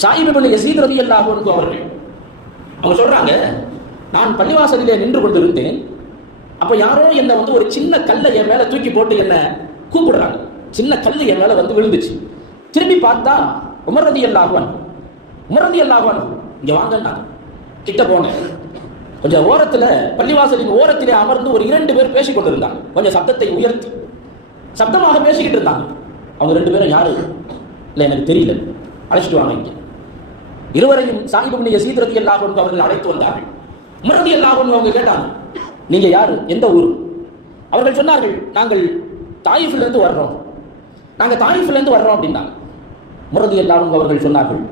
Saib ibn Yazid ரலியல்லாஹு அன்ஹு அவர்கள் அவங்க சொல்றாங்க, நான் பள்ளிவாசலிலே நின்று கொண்டிருந்தேன். அப்ப யாரோ என்ன ஒரு சின்ன கல்லை என் மேல தூக்கி போட்டு என்ன கூப்பிடுறாங்க. சின்ன கல்லு என் மேல விழுந்துச்சு. திரும்பி பார்த்தா உமர் ரலியல்லாஹு அன்ஹு இங்க வாங்க. கிட்ட போனேன். கொஞ்சம் ஓரத்துல, பள்ளிவாசலின் ஓரத்திலே அமர்ந்து ஒரு 2 பேர் பேசிக் கொண்டிருந்தாங்க. கொஞ்சம் சத்தத்தை உயர்த்தி சப்தமாக பேசிக்கிட்டு இருந்தாங்க. அவங்க 2 பேரும் யாரு இல்ல எனக்கு தெரியல, அழைச்சிட்டு வாங்க இங்க. இருவரையும் ஸாயிப் இப்னு யஸீத் ரலியல்லாஹு அன்ஹு அவர்கள் அழைத்து வந்தார்கள். உமர் ரலியல்லாஹு அன்ஹு அவங்க கேட்டாங்க, நீங்க யாரு, எந்த ஊர்? அவர்கள் சொன்னார்கள், நாங்கள் தாயிஃப்ல இருந்து வர்றோம் அப்படின்னாங்க. உமர் ரலியல்லாஹு அன்ஹு அவர்கள் சொன்னார்கள்,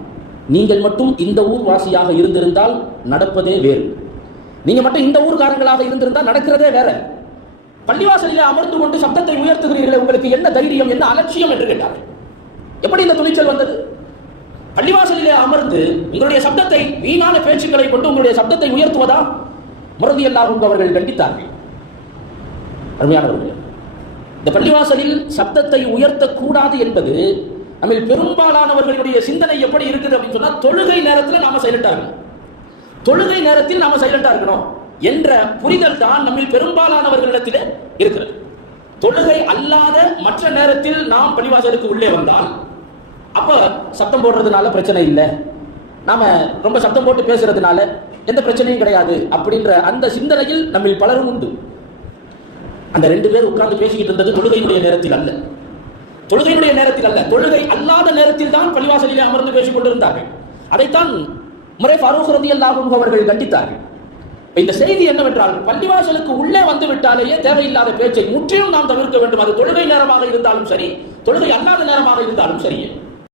நீங்கள் மட்டும் இந்த ஊர் வாசியாக இருந்திருந்தால் நடப்பதே வேறு. நீங்க மட்டும் இந்த ஊர்காரங்களாக இருந்திருந்தால் நடக்கிறதே வேற. பள்ளிவாசலில் அமர்ந்து கொண்டு சப்தத்தை உயர்த்துகிறீர்களே, உங்களுக்கு என்ன தைரியம், என்ன அலட்சியம் என்று கேட்டார்கள். எப்படி இந்த துணிச்சல் வந்தது? பள்ளிவாசலிலே அமர்ந்து உங்களுடைய சப்தத்தை, வீணான பேச்சுக்களை கொண்டு உங்களுடைய சப்தத்தை உயர்த்துவதா? உமர் ரலியல்லாஹு அன்ஹு அவர்கள் கண்டித்தார்கள். அருமையானவர்களே, இந்த பள்ளிவாசலில் சப்தத்தை உயர்த்தக்கூடாது என்பது நம்ம பெரும்பாலானவர்களுடைய சிந்தனை எப்படி இருக்குது அப்படின்னு சொன்னா, தொழுகை நேரத்தில் நாம சைலண்டா இருக்கணும் என்ற புரிதல் தான் நம்ம பெரும்பாலானவர்களிடத்தில் இருக்கிறது. தொழுகை அல்லாத மற்ற நேரத்தில் நாம் பள்ளிவாசலுக்கு உள்ளே வந்தால் அப்ப சத்தம் போடுறதுனால பிரச்சனை இல்லை, நாம ரொம்ப சத்தம் போட்டு பேசுறதுனால எந்த பிரச்சனையும் கிடையாது அப்படின்ற அந்த சிந்தனையில் நம்ம பலரும் உண்டு. அந்த 2 பேர் உட்கார்ந்து பேசிக்கிட்டு இருந்தது தொழுகையுடைய நேரத்தில் அல்ல, தொழுகை அல்லாத நேரத்தில் தான் பள்ளிவாசலிலே அமர்ந்து பேசிக் கொண்டிருந்தார்கள். அதைத்தான் உமர் ஃபாரூக் ரலியல்லாஹு அன்ஹு அவர்கள் கண்டித்தார்கள். இந்த செய்தி என்னவென்றால், பள்ளிவாசலுக்கு உள்ளே வந்து விட்டாலேயே தேவையில்லாத பேச்சை முற்றிலும் நாம் தவிர்க்க வேண்டும். அது தொழுகை நேரமாக இருந்தாலும் சரி, தொழுகை அல்லாத நேரமாக இருந்தாலும் சரி.